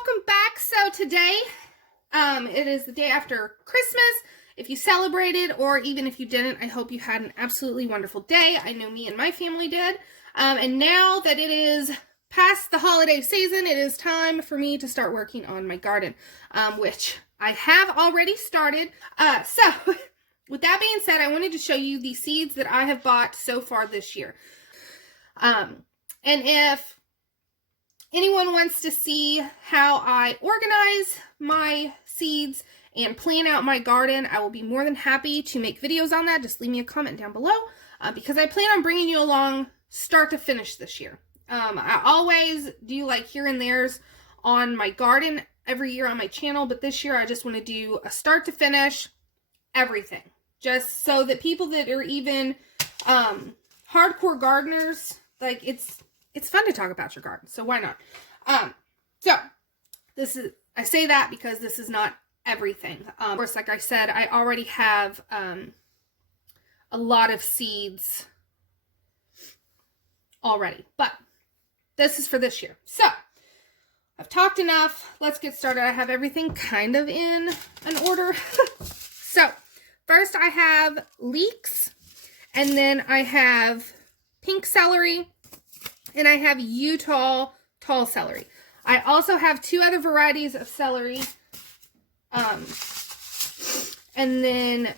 welcome back. So today, it is the day after Christmas. If you celebrated, or even if you didn't, I hope you had an absolutely wonderful day. I know me and my family did. And now that it is past the holiday season, it is time for me to start working on my garden, which I have already started. So with that being said, I wanted to show you the seeds that I have bought so far this year. And if anyone wants to see how I organize my seeds and plan out my garden, I will be more than happy to make videos on that. Just leave me a comment down below, because I plan on bringing you along start to finish this year. I always do like here and there's on my garden every year on my channel, but this year I just want to do a start to finish everything, just so that people that are even hardcore gardeners, like it's fun to talk about your garden, so why not? So this is, I say that because this is not everything. Of course, like I said, I already have a lot of seeds already, but this is for this year. So I've talked enough. Let's get started. I have everything kind of in an order. So first I have leeks, and then I have pink celery, and I have Utah tall celery. I also have two other varieties of celery. And then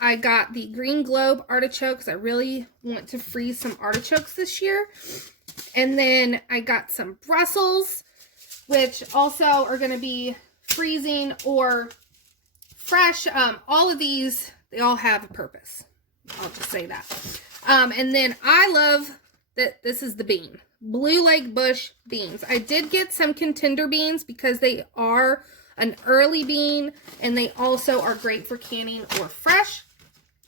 I got the green globe artichokes. I really want to freeze some artichokes this year. And then I got some Brussels, which also are going to be freezing or fresh. All of these, they all have a purpose. I'll just say that. And then I love that this is the bean. Blue Lake Bush beans. I did get some contender beans because they are an early bean, and they also are great for canning or fresh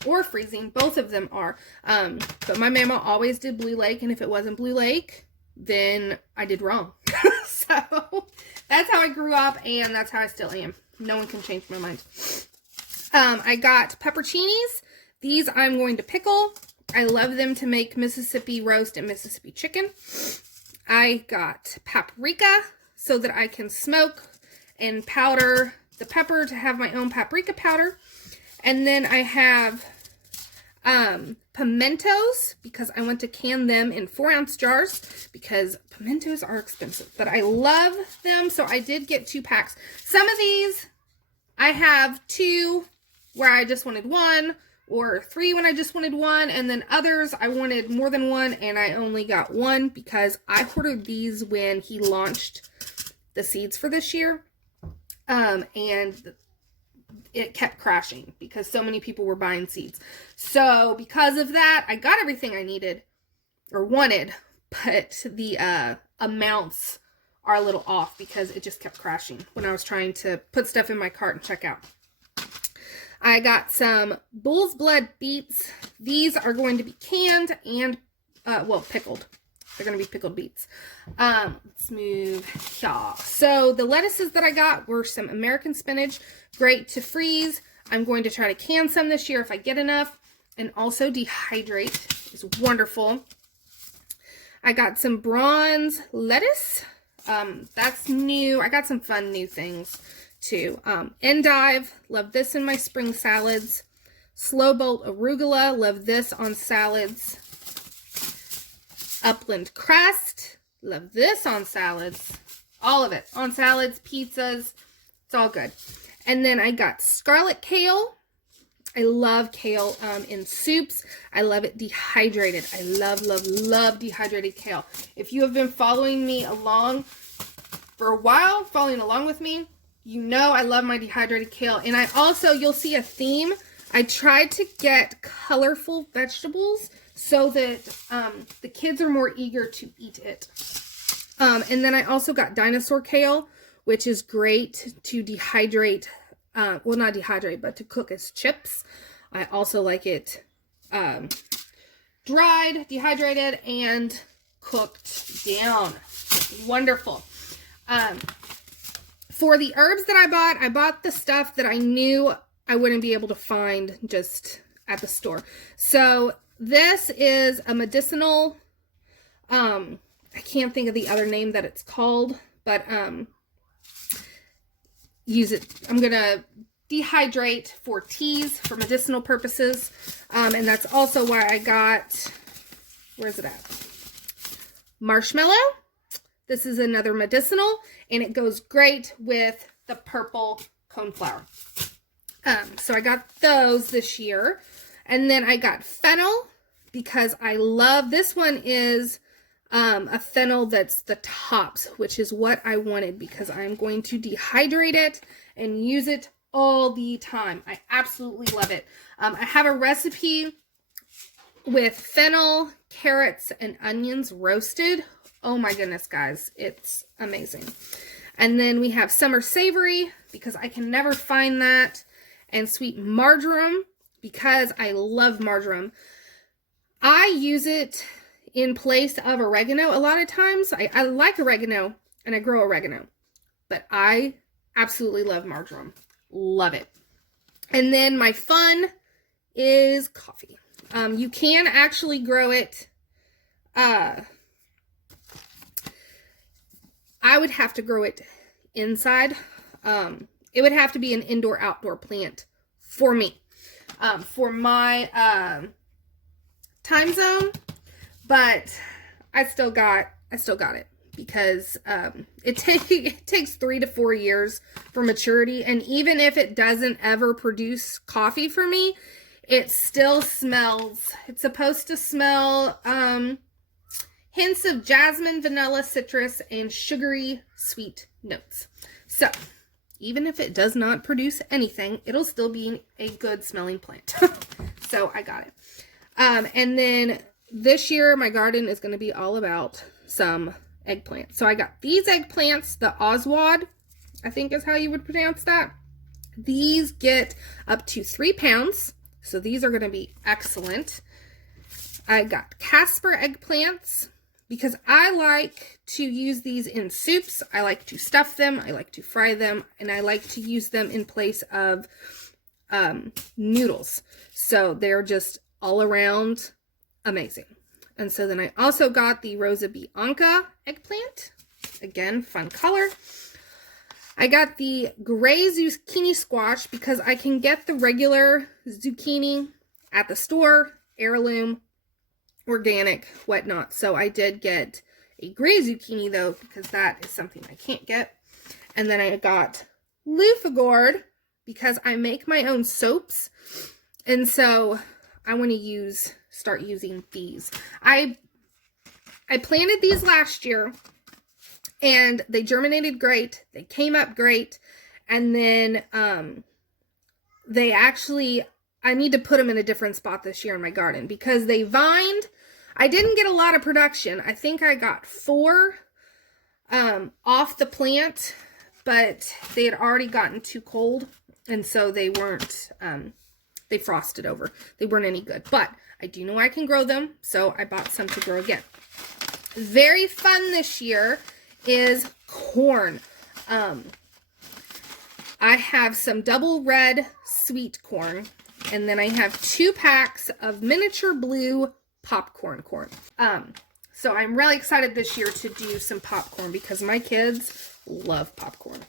or freezing. Both of them are. But my mama always did Blue Lake, and if it wasn't Blue Lake, then I did wrong. So that's how I grew up, and that's how I still am. No one can change my mind. I got pepperoncinis. These I'm going to pickle. I love them to make Mississippi roast and Mississippi chicken. I got paprika so that I can smoke and powder the pepper to have my own paprika powder. And then I have pimentos because I want to can them in 4-ounce jars because pimentos are expensive, but I love them. So I did get 2 packs. Some of these I have 2 where I just wanted 1, or 3 when I just wanted 1, and then others I wanted more than 1 and I only got 1 because I ordered these when he launched the seeds for this year, and it kept crashing because so many people were buying seeds. So because of that, I got everything I needed or wanted, but the amounts are a little off because it just kept crashing when I was trying to put stuff in my cart and check out. I got some bull's blood beets. These are going to be canned and, well, pickled. They're going to be pickled beets. Let's move here. So the lettuces that I got were some American spinach. Great to freeze. I'm going to try to can some this year if I get enough. And also dehydrate is wonderful. I got some bronze lettuce. That's new. I got some fun new things too. Endive, love this in my spring salads. Slow bolt arugula, love this on salads. Upland crest, love this on salads. All of it on salads, pizzas, it's all good. And then I got scarlet kale. I love kale in soups. I love it dehydrated. I love, love, love dehydrated kale. If you have been following me along for a while, following along with me, you know I love my dehydrated kale. And I also, you'll see a theme. I tried to get colorful vegetables so that the kids are more eager to eat it. And then I also got dinosaur kale, which is great to dehydrate. Well, not dehydrate, but to cook as chips. I also like it dried, dehydrated, and cooked down. Wonderful. For the herbs that I bought the stuff that I knew I wouldn't be able to find just at the store. So this is a medicinal, I can't think of the other name that it's called, but use it. I'm going to dehydrate for teas for medicinal purposes. And that's also why I got, where's it at? Marshmallow. This is another medicinal, and it goes great with the purple coneflower. So I got those this year. And then I got fennel because I love, this one is a fennel that's the tops, which is what I wanted because I'm going to dehydrate it and use it all the time. I absolutely love it. I have a recipe with fennel, carrots, and onions roasted. Oh my goodness, guys, it's amazing. And then we have summer savory because I can never find that, and sweet marjoram because I love marjoram. I use it in place of oregano a lot of times. I like oregano and I grow oregano, but I absolutely love marjoram. Love it. And then my fun is coffee. You can actually grow it. I would have to grow it inside. It would have to be an indoor-outdoor plant for me, for my time zone. But I still got it because it takes 3 to 4 years for maturity, and even if it doesn't ever produce coffee for me, it still smells. It's supposed to smell hints of jasmine, vanilla, citrus, and sugary sweet notes. So even if it does not produce anything, it'll still be a good smelling plant. So I got it. And then this year my garden is going to be all about some eggplant. So I got these eggplants, the Oswald, I think is how you would pronounce that. These get up to 3 pounds. So these are going to be excellent. I got Casper eggplants because I like to use these in soups. I like to stuff them. I like to fry them. And I like to use them in place of noodles. So they're just all around amazing. And so then I also got the Rosa Bianca eggplant. Again, fun color. I got the gray zucchini squash because I can get the regular zucchini at the store, heirloom, organic, whatnot. So I did get a gray zucchini though, because that is something I can't get. And then I got loofah gourd because I make my own soaps. And so I want to start using these. I planted these last year and they germinated great. They came up great. And then they actually, I need to put them in a different spot this year in my garden because they vined. I didn't get a lot of production. I think I got 4 off the plant, but they had already gotten too cold. And so they weren't, they frosted over. They weren't any good, but I do know I can grow them. So I bought some to grow again. Very fun this year is corn. I have some double red sweet corn, and then I have 2 packs of miniature blue popcorn corn. So I'm really excited this year to do some popcorn because my kids love popcorn.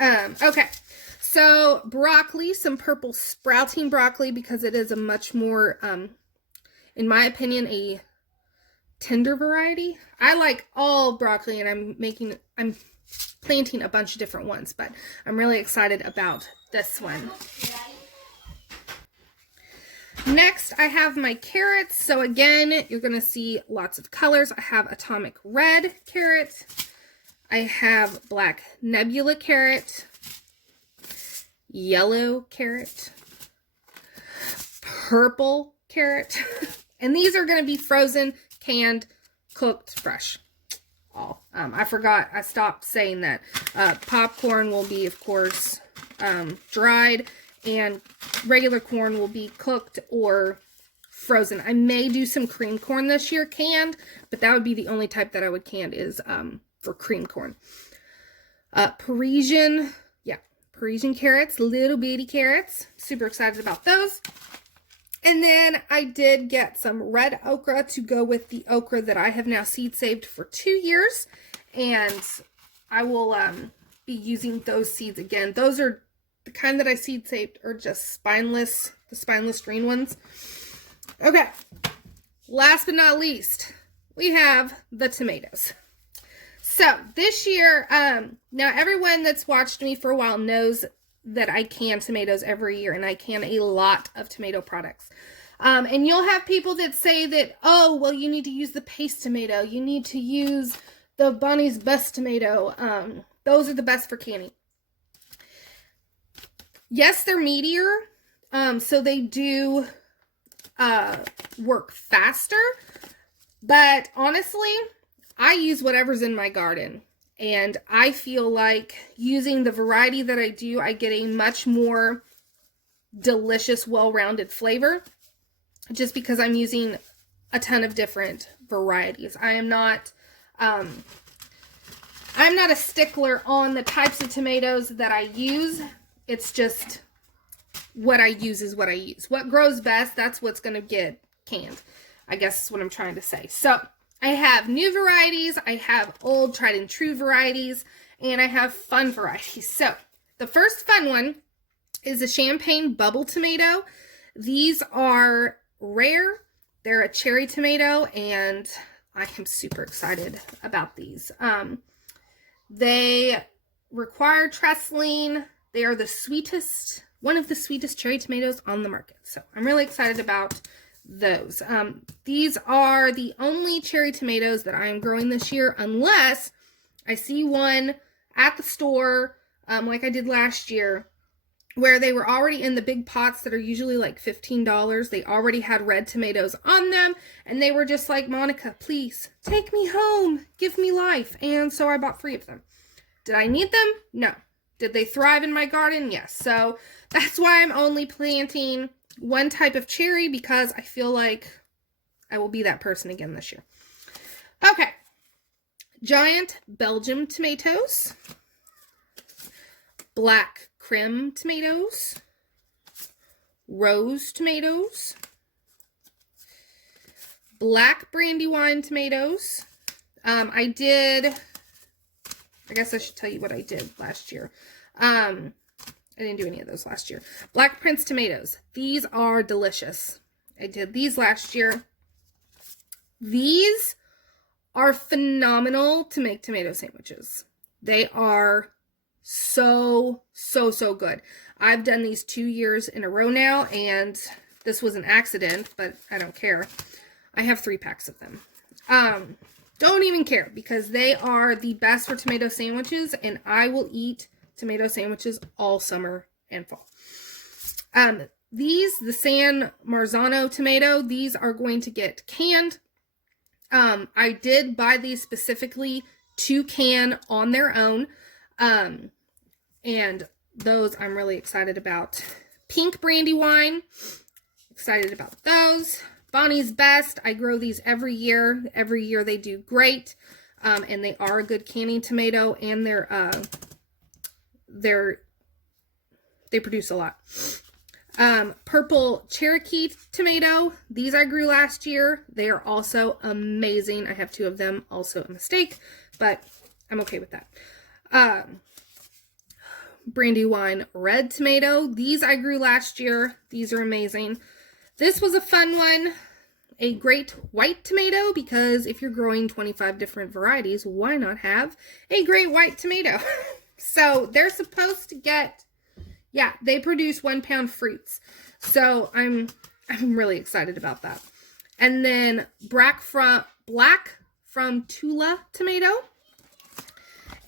Okay, so broccoli, some purple sprouting broccoli because it is a much more, in my opinion, a tender variety. I like all broccoli, and I'm planting a bunch of different ones, but I'm really excited about this one. Next, I have my carrots. So again, you're going to see lots of colors. I have atomic red carrot. I have black nebula carrot, yellow carrot, purple carrot, and these are going to be frozen, canned, cooked, fresh. All. I forgot, I stopped saying that. Popcorn will be, of course, dried, and regular corn will be cooked or frozen. I may do some cream corn this year, canned, but that would be the only type that I would can is for cream corn. Parisian carrots, little bitty carrots. Super excited about those. And then I did get some red okra to go with the okra that I have now seed saved for 2 years. And I will be using those seeds again. Those are the kind that I seed saved are just spineless, the spineless green ones. Okay, last but not least, we have the tomatoes. So this year, now everyone that's watched me for a while knows that I can tomatoes every year, and I can a lot of tomato products. And you'll have people that say that, oh, well, you need to use the paste tomato. You need to use the Bonnie's Best tomato. Those are the best for canning. Yes, they're meatier, so they do work faster. But honestly, I use whatever's in my garden. And I feel like using the variety that I do, I get a much more delicious, well-rounded flavor. Just because I'm using a ton of different varieties. I'm not a stickler on the types of tomatoes that I use. It's just what I use is what I use. What grows best, that's what's going to get canned. I guess is what I'm trying to say. So I have new varieties, I have old tried and true varieties, and I have fun varieties. So the first fun one is a champagne bubble tomato. These are rare. They're a cherry tomato, and I am super excited about these. They require trestling. They are the sweetest, one of the sweetest cherry tomatoes on the market. So I'm really excited about those. These are the only cherry tomatoes that I am growing this year, unless I see one at the store, like I did last year, where they were already in the big pots that are usually like $15. They already had red tomatoes on them, and they were just like, Monica, please take me home, give me life. And so I bought 3 of them. Did I need them? No. Did they thrive in my garden? Yes. So that's why I'm only planting one type of cherry, because I feel like I will be that person again this year. Okay. Giant Belgium tomatoes. Black Krim tomatoes. Rose tomatoes. Black Brandywine tomatoes. I guess I should tell you what I did last year. I didn't do any of those last year. Black Prince tomatoes. These are delicious. I did these last year. These are phenomenal to make tomato sandwiches. They are so good. I've done these 2 years in a row now, and this was an accident, but I don't care. I have 3 packs of them. Don't even care, because they are the best for tomato sandwiches, and I will eat tomato sandwiches all summer and fall. These, the San Marzano tomato, these are going to get canned. I did buy these specifically to can on their own. And those I'm really excited about. Pink Brandywine, excited about those. Bonnie's Best, I grow these every year. Every year they do great. And they are a good canning tomato, and they produce a lot. Purple Cherokee tomato. These I grew last year. They are also amazing. I have 2 of them. Also a mistake, but I'm okay with that. Brandywine red tomato. These I grew last year. These are amazing. This was a fun one. A great white tomato, because if you're growing 25 different varieties, why not have a great white tomato? So they're supposed to get, yeah, they produce 1 pound fruits. So I'm really excited about that. And then black from Tula tomato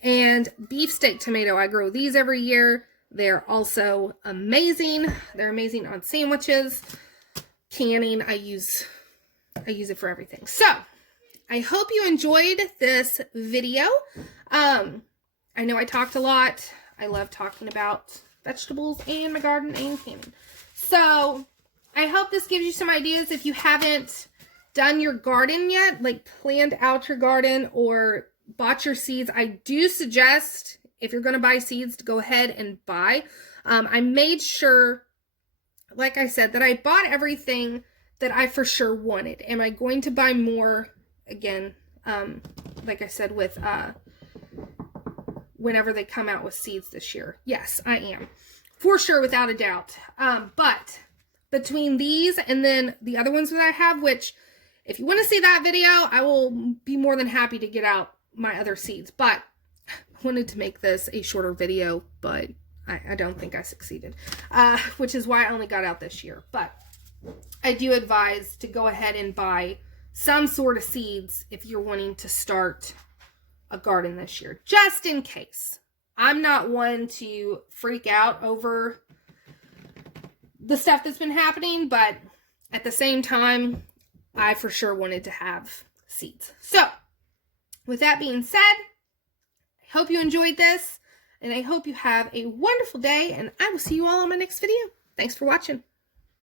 and beefsteak tomato. I grow these every year. They're also amazing. They're amazing on sandwiches. Canning, I use it for everything. So I hope you enjoyed this video. I know I talked a lot. I love talking about vegetables and my garden and canning. So I hope this gives you some ideas if you haven't done your garden yet, like planned out your garden or bought your seeds. I do suggest, if you're going to buy seeds, to go ahead and buy. I made sure, like I said, that I bought everything that I for sure wanted. Am I going to buy more? Again, like I said, with whenever they come out with seeds this year. Yes, I am. For sure, without a doubt. But between these and then the other ones that I have, which if you want to see that video, I will be more than happy to get out my other seeds. But I wanted to make this a shorter video, but I don't think I succeeded, which is why I only got out this year. But I do advise to go ahead and buy some sort of seeds if you're wanting to start a garden this year, just in case. I'm not one to freak out over the stuff that's been happening, but at the same time, I for sure wanted to have seeds. So, with that being said, I hope you enjoyed this, and I hope you have a wonderful day, and I will see you all on my next video. Thanks for watching.